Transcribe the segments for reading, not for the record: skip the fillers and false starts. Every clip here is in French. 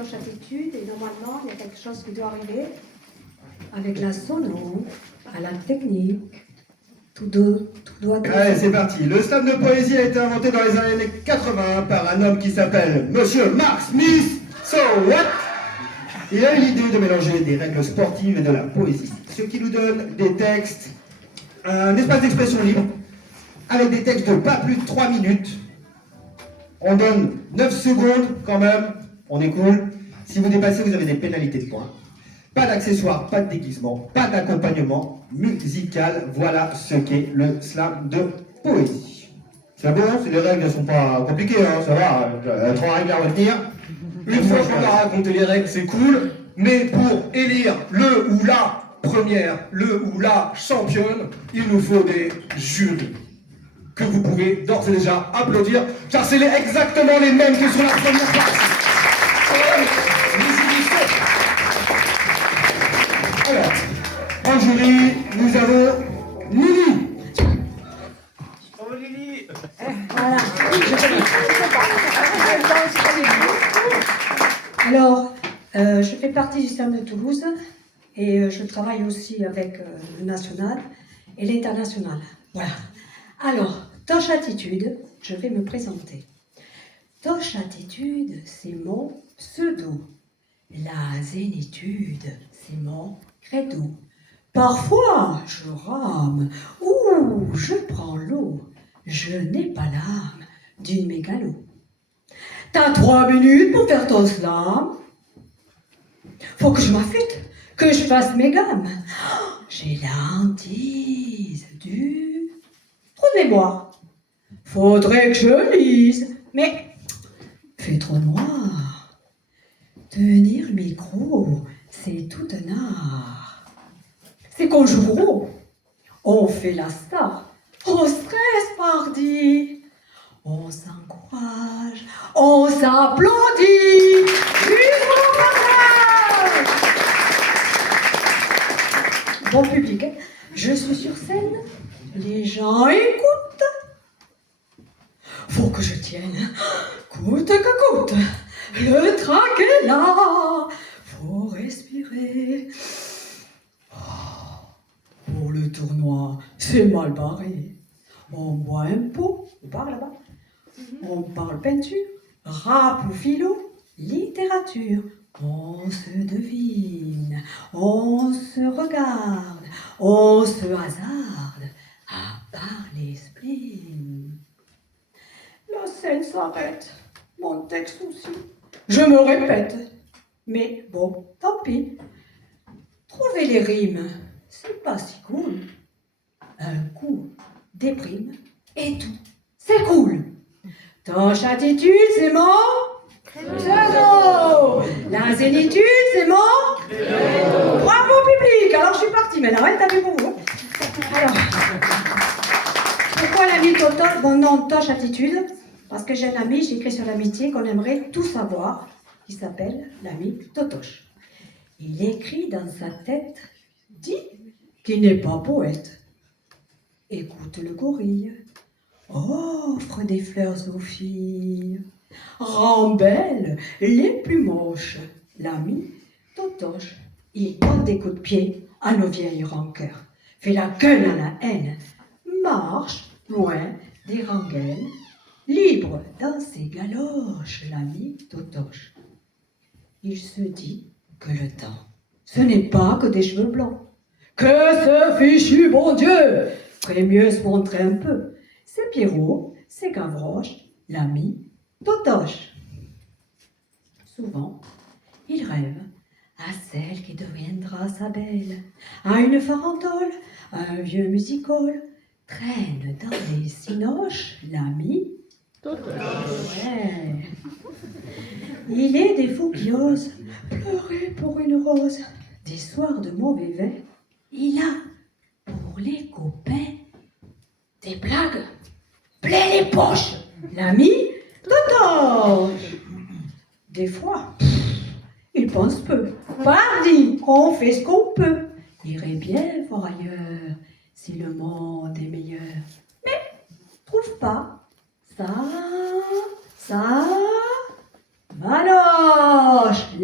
Toche Attitude et normalement, il y a quelque chose qui doit arriver avec la sono, à la technique. Tout doit être... Allez, c'est parti. Le slam de poésie a été inventé dans les années 80 par un homme qui s'appelle Monsieur Mark Smith. So what? Il a eu l'idée de mélanger des règles sportives et de la poésie, ce qui nous donne des textes, un espace d'expression libre, avec des textes de pas plus de 3 minutes. On donne 9 secondes quand même, on est cool. Si vous dépassez, vous avez des pénalités de points. Pas d'accessoires, pas de déguisement, pas d'accompagnement musical. Voilà ce qu'est le slam de poésie. C'est bon, les règles ne sont pas compliquées, hein, ça va, 3 règles à retenir. Une fois qu'on a raconté les règles, c'est cool, mais pour élire le ou la première, le ou la championne, il nous faut des jurys que vous pouvez d'ores et déjà applaudir, car c'est exactement les mêmes que sur la première place. Alors, en jury, nous avons Lily. Oh Lily! Voilà. Alors, je fais partie du Slam de Toulouse et je travaille aussi avec le national et l'international. Voilà. Alors, Toche Attitude, je vais me présenter. Toche Attitude, c'est mon pseudo. La zénitude, c'est mon credo. Parfois, je rame ou je prends l'eau. Je n'ai pas l'âme d'une mégalo. T'as 3 minutes pour faire ton slam. Faut que je m'affûte, que je fasse mes gammes. J'ai la hantise du trou de mémoire. Faudrait que je lise, mais fait trop noir. Tenir le micro, c'est tout un art. C'est qu'on joue gros, on fait la star, on stresse mardi, on s'encourage, on s'applaudit jusqu'au passage. Bon public, hein. Je suis sur scène, les gens écoutent. Faut que je tienne, coûte que coûte, le trac est là, faut respirer. Pour le tournoi, c'est mal barré. On boit un pot, on parle là-bas. On parle peinture, rap ou philo, littérature. On se devine, on se regarde, on se hasarde à parler spleen. La scène s'arrête, mon texte aussi. Je me répète, mais bon, tant pis. Trouver les rimes, c'est pas si cool. Un coup, déprime, et tout, c'est cool. Toche Attitude, c'est mon pseudo. La zénitude, c'est mon bravo public. Alors je suis partie, mais arrête, t'as vu pour vous. Alors, pourquoi l'ami Totoche? Mon nom, Toche Attitude, parce que j'ai un ami, j'ai écrit sur l'amitié qu'on aimerait tout savoir, qui s'appelle l'ami Totoche. Il écrit dans sa tête, dit qu'il n'est pas poète. Écoute le gorille, offre des fleurs aux filles, rend belles les plus moches. L'ami Totoche, il donne des coups de pied à nos vieilles rancœurs, fait la gueule à la haine, marche loin des rengaines, libre dans ses galoches, l'ami Totoche. Il se dit que le temps, ce n'est pas que des cheveux blancs, que ce fichu bon Dieu ferait mieux se montrer un peu. C'est Pierrot, c'est Gavroche, l'ami Totoche. Souvent, il rêve à celle qui deviendra sa belle, à une farandole, à un vieux music-hall, traîne dans les cinoches l'ami Totoche. Ouais. Il est des fous qui osent pleurer pour une rose, des soirs de mauvais vin. Il a, pour les copains, des blagues plein les poches. L'ami Totoche. Des fois, il pense peu. Pardi, on fait ce qu'on peut. Irait bien voir ailleurs si le monde est meilleur. Mais trouve pas. Ça, Valoche,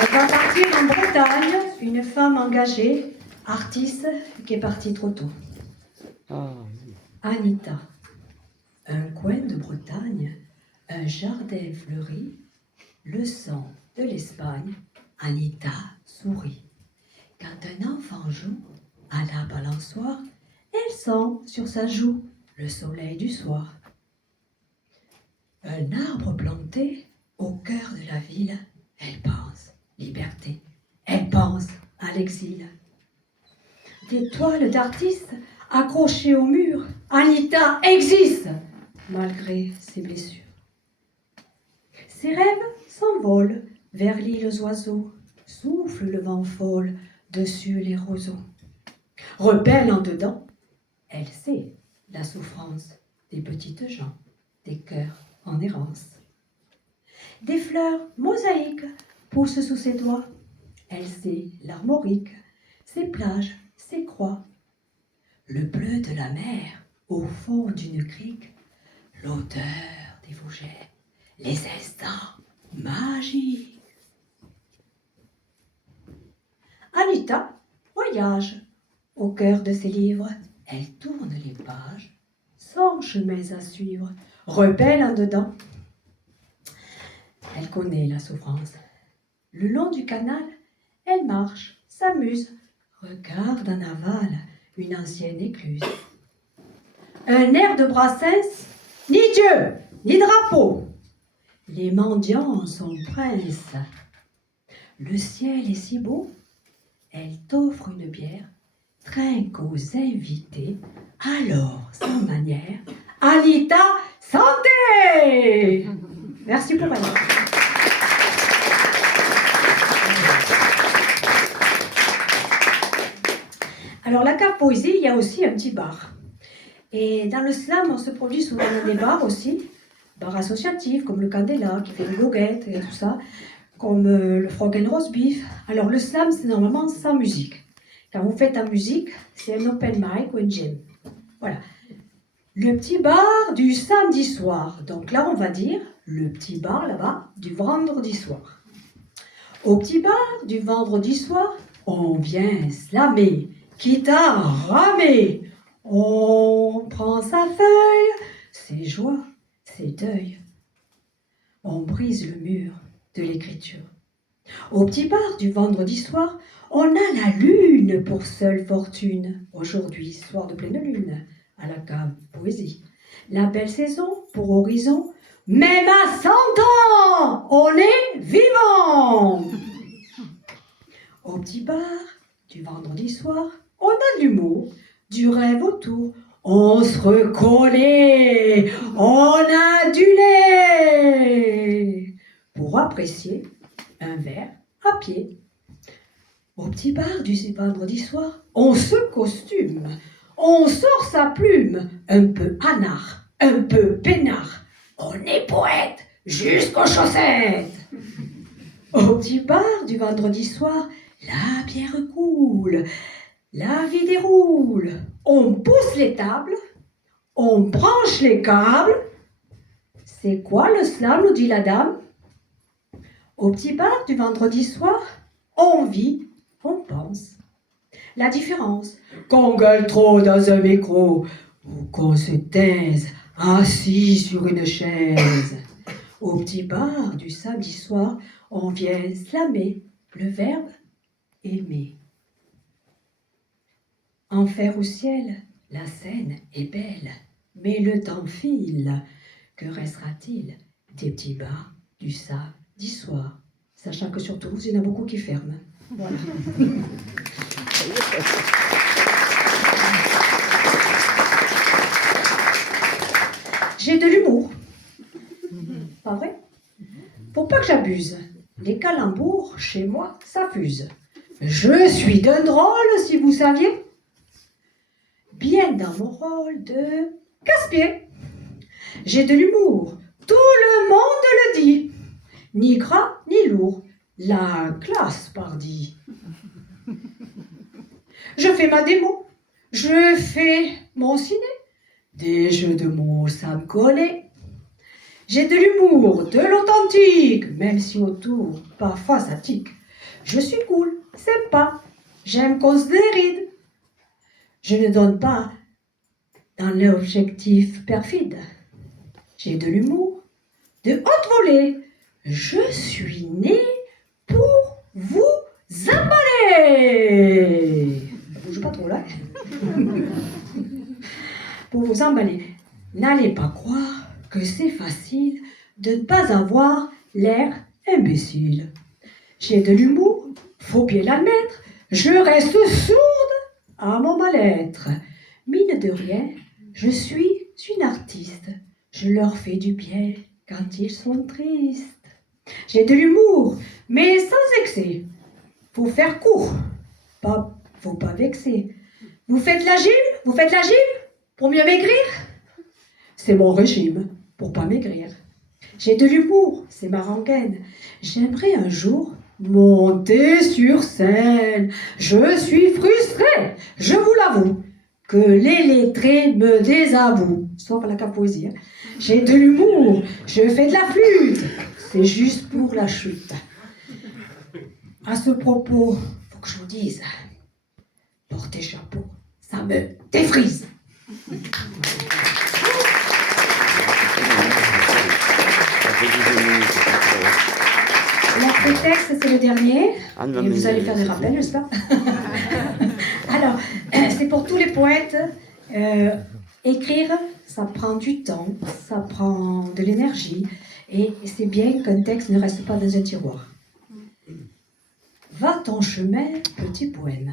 Elle va partir en Bretagne, une femme engagée, artiste, qui est partie trop tôt. Anita, un coin de Bretagne, un jardin fleuri, le sang de l'Espagne, Anita sourit. Quand un enfant joue à la balançoire, elle sent sur sa joue le soleil du soir. Un arbre planté au cœur de la ville, elle pense liberté, elle pense à l'exil. Des toiles d'artistes accrochées au mur, Anita existe malgré ses blessures. Ses rêves s'envolent vers l'île aux oiseaux, souffle le vent folle dessus les roseaux. Rebelle en dedans, elle sait la souffrance des petites gens, des cœurs en errance. Des fleurs mosaïques poussent sous ses doigts, elle sait l'armorique, ses plages, ses croix. Le bleu de la mer au fond d'une crique, l'odeur des fougères, les instants magiques. Anita voyage au cœur de ses livres, elle tourne les pages, sans chemin à suivre, rebelle en dedans. Elle connaît la souffrance. Le long du canal, elle marche, s'amuse, regarde en aval une ancienne écluse. Un air de Brassens, ni Dieu, ni drapeau. Les mendiants sont princes. Le ciel est si beau, elle t'offre une bière, trinque aux invités, alors, sans manière, Anita, santé! Merci pour elle. Alors, la cave poésie, il y a aussi un petit bar. Et dans le slam, on se produit souvent dans des bars aussi, bars associatifs, comme le Candela, qui fait une goguette et tout ça, comme le Frog and Roast Beef. Alors, le slam, c'est normalement sans musique. Quand vous faites en musique, c'est un open mic ou un jam. Voilà. Le petit bar du samedi soir. Donc là, on va dire le petit bar là-bas du vendredi soir. Au petit bar du vendredi soir, on vient slammer, quitte à ramer. On prend sa feuille, ses joies, ses deuils. On brise le mur de l'écriture. Au petit bar du vendredi soir, on a la lune pour seule fortune. Aujourd'hui, soir de pleine lune, à la cave poésie. La belle saison pour horizon, même à 100 ans, on est vivant. Au petit bar du vendredi soir, on a de l'humour, du rêve autour. On se reconnaît, on a du lait pour apprécier un verre à pied. Au petit bar du vendredi soir, on se costume, on sort sa plume, un peu anard, un peu peinard. On est poète jusqu'aux chaussettes. Au petit bar du vendredi soir, la bière coule, la vie déroule. On pousse les tables, on branche les câbles. C'est quoi le slam, nous dit la dame? Au petit bar du vendredi soir, on vit, on pense. La différence, qu'on gueule trop dans un micro ou qu'on se taise assis sur une chaise. Au petit bar du samedi soir, on vient slammer le verbe aimer. Enfer ou ciel, la scène est belle, mais le temps file. Que restera-t-il des petits bars du samedi soir? Sachant que sur Toulouse, il y en a beaucoup qui ferment. Voilà. J'ai de l'humour. Pas vrai? Faut pas que j'abuse. Les calembours, chez moi, ça fuse. Je suis d'un drôle, si vous saviez. Bien dans mon rôle de casse-pied. J'ai de l'humour. Tout le monde le dit. Ni gras, ni lourd. La classe, pardi. Je fais ma démo. Je fais mon ciné. Des jeux de mots, ça me connaît. J'ai de l'humour, de l'authentique, même si autour, parfois ça tique. Je suis cool, sympa, j'aime qu'on se déride. Je ne donne pas dans l'objectif perfide. J'ai de l'humour, de haute volée. Je suis né pour vous emballer. Ça bouge pas trop là. Pour vous emballer. N'allez pas croire que c'est facile de ne pas avoir l'air imbécile. J'ai de l'humour, faut bien l'admettre, je reste sourde à mon mal-être. Mine de rien, je suis une artiste, je leur fais du bien quand ils sont tristes. J'ai de l'humour, mais sans excès. Faut faire court, faut pas vexer. Vous faites la gym? Vous faites la gym? Pour mieux maigrir? C'est mon régime, pour pas maigrir. J'ai de l'humour, c'est ma rengaine. J'aimerais un jour monter sur scène. Je suis frustrée, je vous l'avoue, que les lettrés me désavouent. Sauf à la poésie. Hein. J'ai de l'humour, je fais de la flûte. C'est juste pour la chute. À ce propos, faut que je vous dise, porter chapeau, ça me défrise. Le texte, c'est le dernier. Et vous allez faire des rappels, j'espère. Alors, c'est pour tous les poètes. Écrire, ça prend du temps, ça prend de l'énergie. Et c'est bien qu'un texte ne reste pas dans un tiroir. Va ton chemin, petit poème.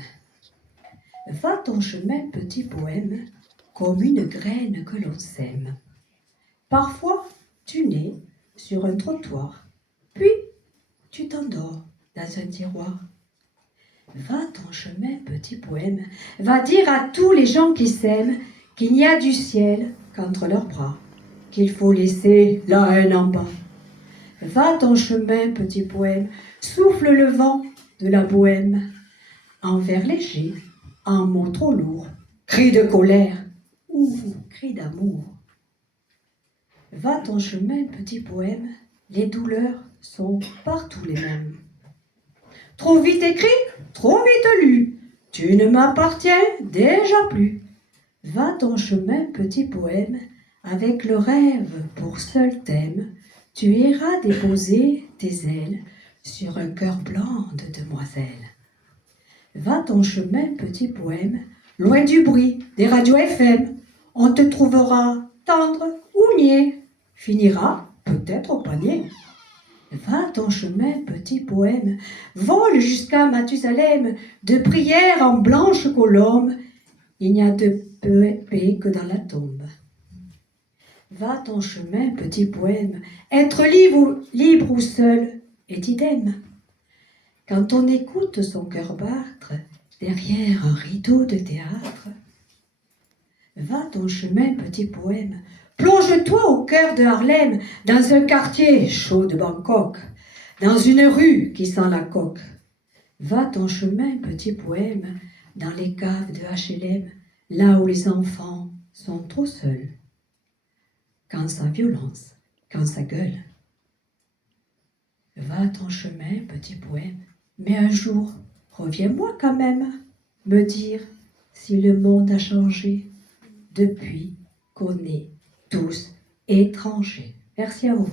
Va ton chemin, petit poème, comme une graine que l'on sème. Parfois, tu nais sur un trottoir, puis tu t'endors dans un tiroir. Va ton chemin, petit poème, va dire à tous les gens qui s'aiment qu'il n'y a du ciel qu'entre leurs bras, qu'il faut laisser la haine en bas. Va ton chemin, petit poème, souffle le vent de la bohème, en vers léger, en mots trop lourds, cri de colère ou cri d'amour. Va ton chemin, petit poème, les douleurs sont partout les mêmes. Trop vite écrit, trop vite lu, tu ne m'appartiens déjà plus. Va ton chemin, petit poème, avec le rêve pour seul thème, tu iras déposer tes ailes sur un cœur blanc de demoiselle. Va ton chemin, petit poème, loin du bruit des radios FM, on te trouvera tendre ou niais, finira peut-être au panier. Va ton chemin, petit poème, vole jusqu'à Mathusalem, de prière en blanche colombe, il n'y a de paix que dans la tombe. Va ton chemin, petit poème, être libre ou seul est idem. Quand on écoute son cœur battre derrière un rideau de théâtre, va ton chemin, petit poème, plonge-toi au cœur de Harlem, dans un quartier chaud de Bangkok, dans une rue qui sent la coque. Va ton chemin, petit poème, dans les caves de HLM, là où les enfants sont trop seuls. Quand ça violence, quand ça gueule. Va ton chemin, petit poème, mais un jour, reviens-moi quand même, me dire si le monde a changé depuis qu'on est tous étrangers. Merci à vous.